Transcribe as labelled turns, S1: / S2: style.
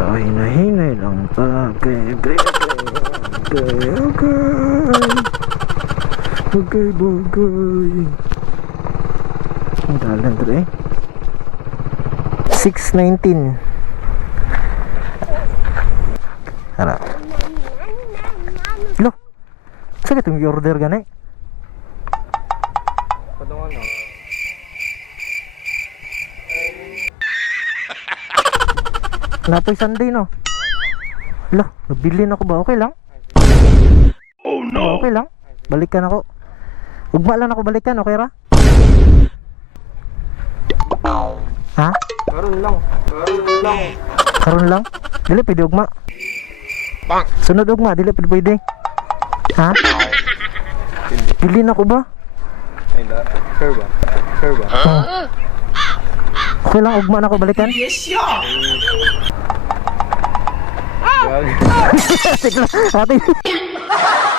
S1: Hinay-hinay lang pa. Okay. Ang dalan to eh. 6:19. Ano? Lo, saan itong i-order gani?
S2: Padungan na.
S1: Napoy Sunday no? Lo, nabili na ako ba? Okay lang?
S2: Oh no!
S1: Okay lang? Balikan ako. Ugma lang ako balikan, okay ra? Ha?
S2: Karon lang.
S1: Karon lang? Dili pwede ugma.
S2: Bang!
S1: Sunod ugma, dili pwede. Ha? Pili na ko ba?
S2: Ay da. Sure ba? Sure ba?
S1: Oh. Okay lang, ugma na ako balikan?
S2: Gag.
S1: Sige lang, ate.